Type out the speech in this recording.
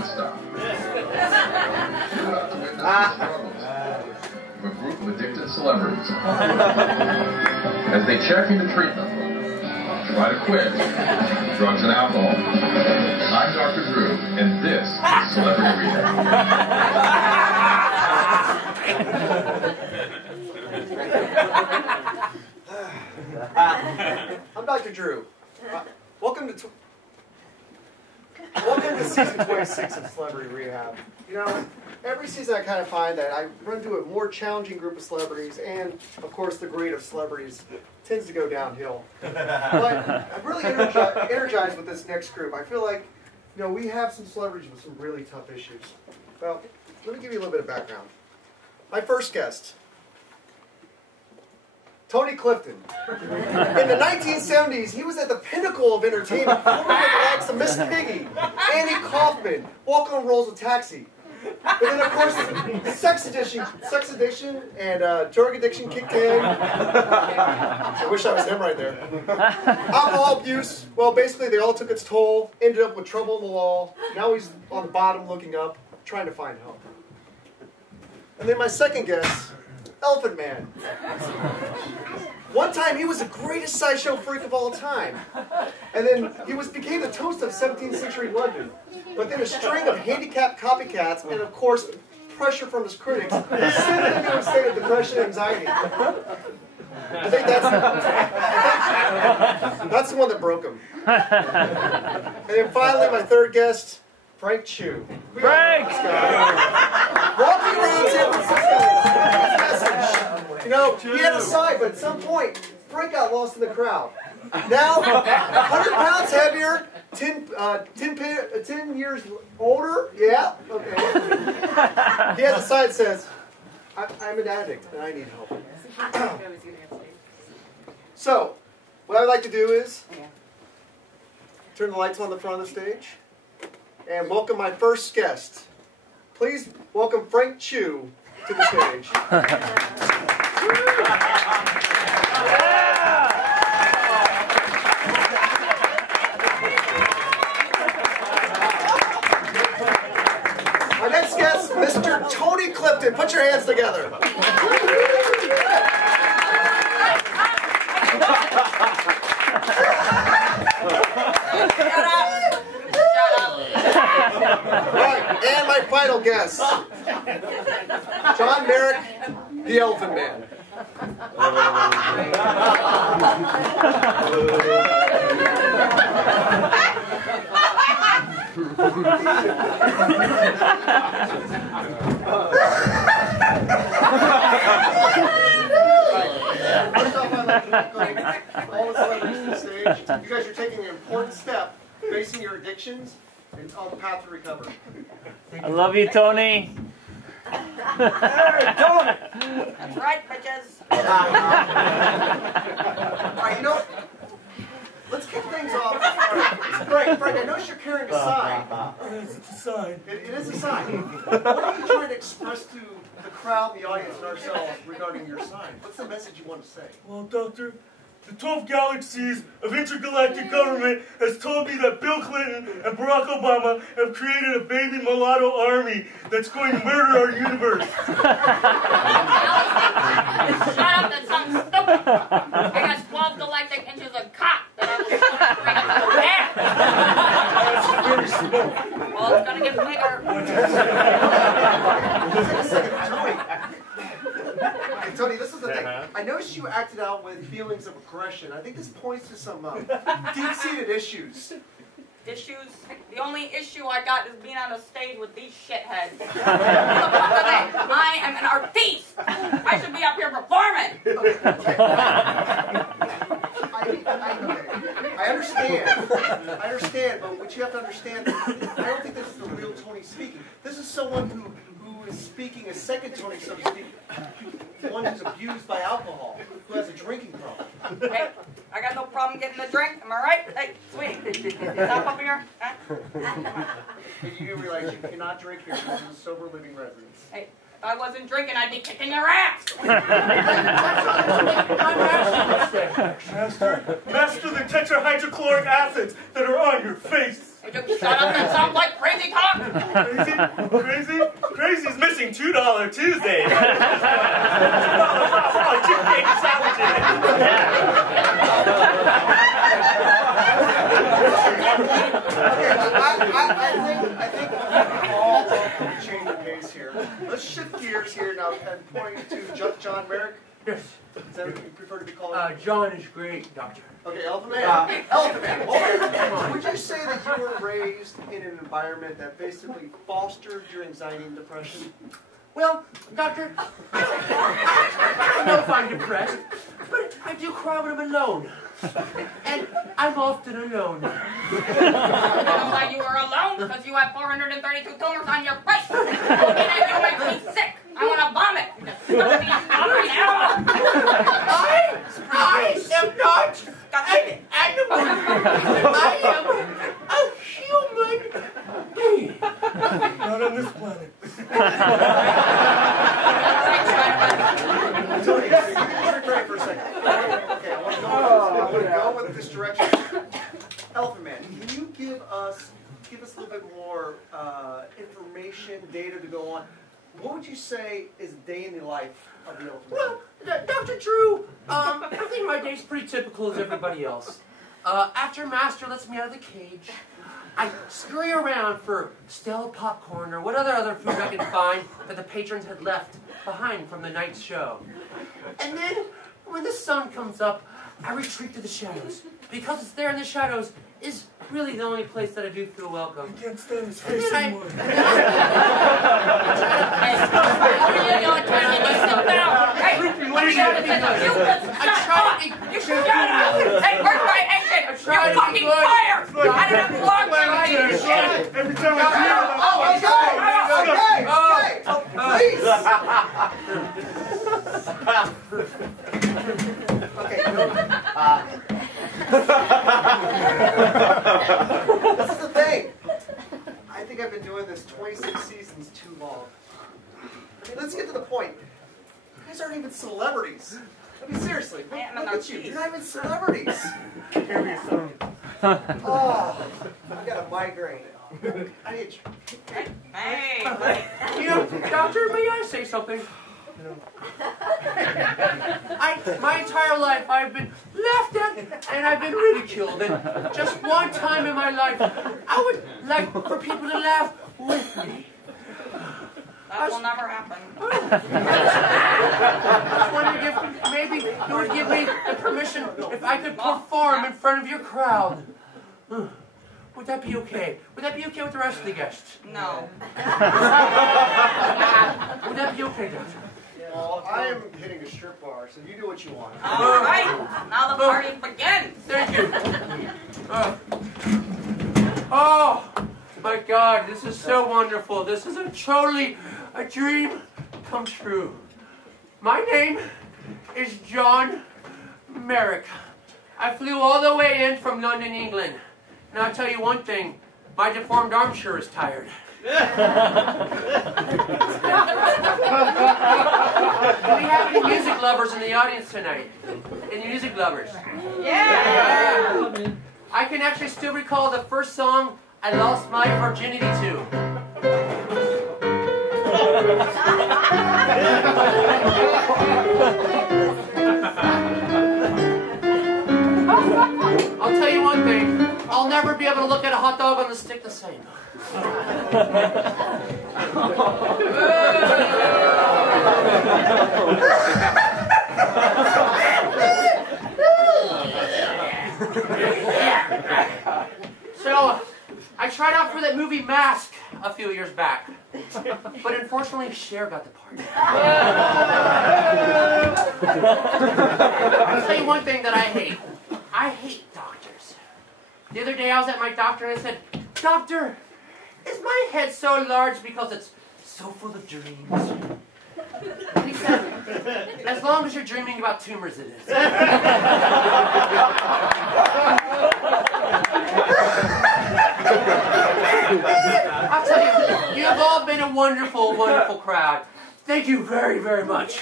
different stuff. You're about to witness the struggles of a group of addicted celebrities as they check into treatment, try to quit drugs and alcohol. I'm Dr. Drew, and this is Celebrity Rehab. I'm Dr. Drew. Welcome to season 26 of Celebrity Rehab. You know, every season I kind of find that I run into a more challenging group of celebrities, and of course the grade of celebrities tends to go downhill. But I'm really energized with this next group. I feel like, you know, we have some celebrities with some really tough issues. Well, let me give you a little bit of background. My first guest, Tony Clifton. In the 1970s, he was at the pinnacle of entertainment, performing with the likes of Miss Piggy, Andy Kaufman, walk-on roles of Taxi. But then, of course, sex addiction and drug addiction kicked in. I wish I was him right there. Alcohol abuse, well, basically they all took its toll, ended up with trouble in the law. Now he's on the bottom looking up, trying to find help. And then my second guest, Elephant Man. One time he was the greatest sideshow freak of all time. And then he became the toast of 17th century London. But then a string of handicapped copycats and of course pressure from his critics sent him into a state of depression and anxiety. I think that's the one that broke him. And then finally my third guest, Frank Chiu. Frank! Walking around San Francisco, you know, he had a sign, but at some point, Frank got lost in the crowd. Now, 100 pounds heavier, 10 years older, yeah, okay. He has a sign that says, I'm an addict and I need help. So, what I'd like to do is turn the lights on the front of the stage and welcome my first guest. Please welcome Frank Chiu to the stage. My next guest, Mr. Tony Clifton. Put your hands together. Right, and my final guest, John Merrick, the Elephant Man. First off, I'd like to welcome all the celebrities to the stage. You guys are taking an important step facing your addictions and on the path to recovery. I love you, Tony. Hey, Tony! That's right, bitches. Alright, you know what? Let's kick things off. Frank, I notice you're carrying a sign. It's a sign. It is a sign. What are you trying to express to the crowd, the audience, and ourselves regarding your sign? What's the message you want to say? Well, Doctor, the 12 galaxies of intergalactic government has told me that Bill Clinton and Barack Obama have created a baby mulatto army that's going to murder our universe. Shut up, that sounds stupid. I got 12 galactic inches of cock that I was going to bring up to the air. Well, it's going to get bigger. Okay, Tony, this is the thing. I noticed you acted out with feelings of aggression. I think this points to some deep-seated issues. Issues? The only issue I got is being on a stage with these shitheads. Look at that. I am an artiste. I should be up here performing. I understand, but what you have to understand, I don't think this is the real Tony speaking. This is someone who is speaking a second Tony, so to speak, one who's abused by alcohol, who has a drinking problem. Hey, I got no problem getting a drink. Am I right? Hey, sweetie, stop up here. Huh? And you do realize you cannot drink here because it's a sober living residence. Hey, if I wasn't drinking, I'd be kicking your ass. Master the tetrahydrochloric acids that are on your face. Would you shut up? That sounds like crazy talk. Crazy's missing $2 Tuesday. $2 off all chicken sandwiches. I think we can all change the pace here. Let's shift gears here now and point to John Merrick. Yes. Is that what you prefer to be called? John is great, Doctor. Okay, Elephant Man. Elephant Man. Okay. Would you say that you were raised in an environment that basically fostered your anxiety and depression? Well, Doctor, I don't know if I'm depressed, but I do cry when I'm alone. And I'm often alone. I know why you are alone, because you have 432 tumors on your face. And you make me sick. I want to vomit. I am not an animal. I am a human being. Not on this planet. Tony, you can just break for a second. Okay, I want to go with this direction. Elephant Man, can you give us a little bit more information, data to go on? What would you say is a day in the life of the Elephant Man? Well, Dr. Drew, I think my day's pretty typical as everybody else. After Master lets me out of the cage, I scurry around for stale popcorn or what other food I can find that the patrons had left behind from the night's show. And then, when the sun comes up, I retreat to the shadows. Because it's there in the shadows is really the only place that I do feel welcome. I can't stand his face anymore. Hey, what are you doing? Sit down. Hey, I'm trying to be good. You should shut up. Hey, where's my exit? You're fucking fired. I didn't belong here. Every time I Okay, this is the thing. I think I've been doing this 26 seasons too long. I mean, let's get to the point. You guys aren't even celebrities. I mean, seriously, look at you. You're not even celebrities. Oh, I got a migraine. I need you. Hey. You know, Doctor, may I say something? My entire life I've been laughed at and I've been ridiculed, and just one time in my life I would like for people to laugh with me. That will never happen. I was wondering if maybe you would give me the permission if I could perform in front of your crowd. Would that be okay? Would that be okay with the rest of the guests? No. Would that be okay, Doctor? Well, I am hitting a strip bar, so you do what you want. All right. Now the party begins. Thank you. Oh, my God, this is so wonderful. This is totally a dream come true. My name is John Merrick. I flew all the way in from London, England. Now, I'll tell you one thing. My deformed arm sure is tired. Do we have any music lovers in the audience tonight? Any music lovers? Yeah. I can actually still recall the first song I lost my virginity to. I'll tell you one thing. I'll never be able to look at a hot dog on the stick the same. So, I tried out for that movie Mask a few years back, but unfortunately Cher got the part. I'll tell you one thing that I hate. I hate doctors. The other day I was at my doctor and I said, "Doctor, is my head so large because it's so full of dreams?" And he said, "As long as you're dreaming about tumors, it is." I'll tell you, you've all been a wonderful, wonderful crowd. Thank you very, very much.